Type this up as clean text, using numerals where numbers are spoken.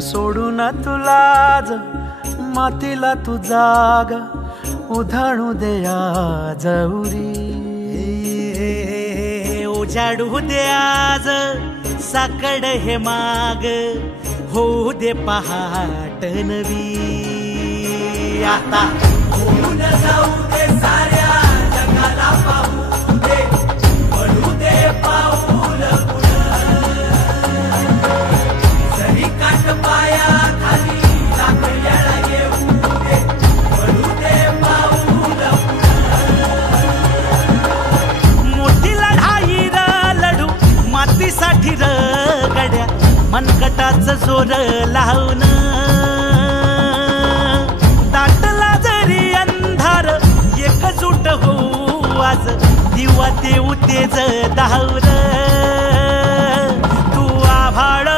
सोडून तुला मातीला तू जाग उधाणू दे आज उरी. उजाडू दे आज साकड हे माग होऊ दे पहाट नवी. आता होऊन जाऊ दे साऱ्या जगाला पाहू दे पडू दे पाऊल जरी काट पाया खाली लाकड्याला येऊ दे पडू दे पाऊल. मोठी लढाई र लढू मातीसाठी र गड्या मनगटाचं जोर लावून. दाटला जरी अंधार एकजूट होऊ आज दिवा देऊ तेज धावर. तू आभाळ